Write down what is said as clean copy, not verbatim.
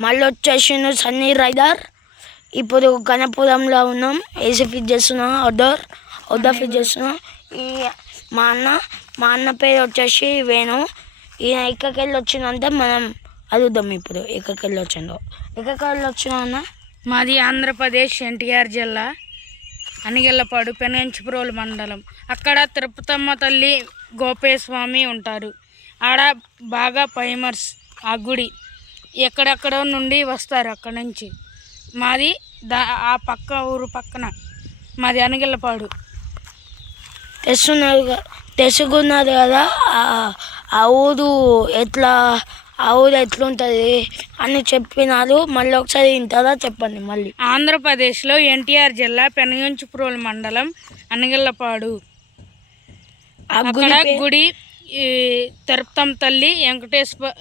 మళ్ళీ వచ్చేసి సన్నీ రైడర్. ఇప్పుడు గణపురంలో ఉన్నాం. ఏసీ ఫిట్ చేస్తున్నాం. అవుట్డోర్ ఫిట్ చేస్తున్నాం. ఈ మా అన్న పేరు వచ్చేసి వేణు. ఈయన ఎక్కడికి వెళ్ళి వచ్చిందంటే మనం అడుగుదాం. ఇప్పుడు ఎక్కడికి వెళ్ళి వచ్చినా అన్న? మాది ఆంధ్రప్రదేశ్ ఎన్టీఆర్ జిల్లా అనిగెళ్ళపాడు పెనంచిప్రోలు మండలం. అక్కడ తిరుపతమ్మ తల్లి గోపేస్వామి ఉంటారు. ఆడ బాగా ఫేమస్ ఆ గుడి. ఎక్కడెక్కడ నుండి వస్తారు అక్కడ నుంచి. మాది ఆ పక్క ఊరు పక్కన మాది అనిగెళ్ళపాడు. తెలుసుకున్నారు కదా ఆ ఊరు ఎట్లుంటుంది అని చెప్పినారు. మళ్ళీ ఒకసారి ఇంతదా చెప్పండి మళ్ళీ. ఆంధ్రప్రదేశ్లో ఎన్టీఆర్ జిల్లా పెనంచిప్రోలు మండలం అనిగెళ్ళపాడు. అక్కడ గుడి తిరుపతమ్మ తల్లి వెంకటేశ్వర